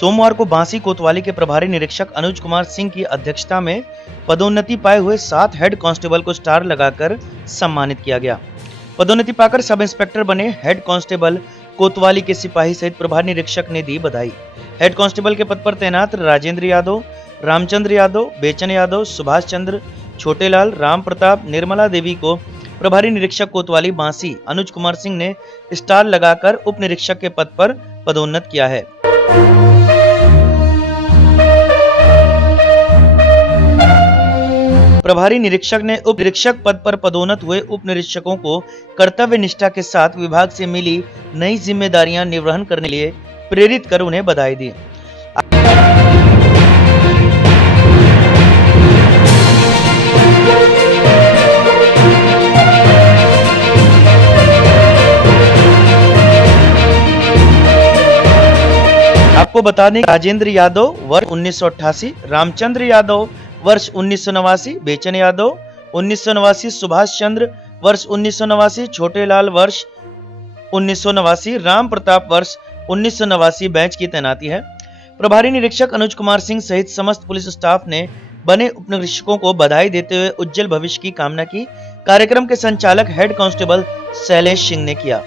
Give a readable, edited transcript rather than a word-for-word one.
सोमवार को बांसी कोतवाली के प्रभारी निरीक्षक अनुज कुमार सिंह की अध्यक्षता में पदोन्नति पाए हुए 7 हेड कांस्टेबल को स्टार लगाकर सम्मानित किया गया। पदोन्नति पाकर सब इंस्पेक्टर बने हेड कांस्टेबल कोतवाली के सिपाही सहित प्रभारी निरीक्षक ने दी बधाई। हेड कांस्टेबल के पद पर तैनात राजेंद्र यादव, रामचंद्र यादव, बेचन यादव, सुभाष चंद्र, छोटेलाल, राम प्रताप, निर्मला देवी को प्रभारी निरीक्षक कोतवाली बांसी अनुज कुमार सिंह ने स्टार लगाकर उप निरीक्षक के पद पर पदोन्नत किया है। प्रभारी निरीक्षक ने उप निरीक्षक पद पर पदोन्नत हुए उप निरीक्षकों को कर्तव्य निष्ठा के साथ विभाग से मिली नई जिम्मेदारियां निर्वहन करने के लिए प्रेरित कर उन्हें बधाई दी। आपको बता दें राजेंद्र यादव वर्ष 1988, रामचंद्र यादव वर्ष 1989, बेचन यादव 1989, सुभाष चंद्र वर्ष 1989, छोटेलाल वर्ष 1989, राम प्रताप वर्ष 1989 बैच की तैनाती है। प्रभारी निरीक्षक अनुज कुमार सिंह सहित समस्त पुलिस स्टाफ ने बने उप निरीक्षकों को बधाई देते हुए उज्जवल भविष्य की कामना की। कार्यक्रम के संचालक हेड कांस्टेबल शैलेश सिंह ने किया।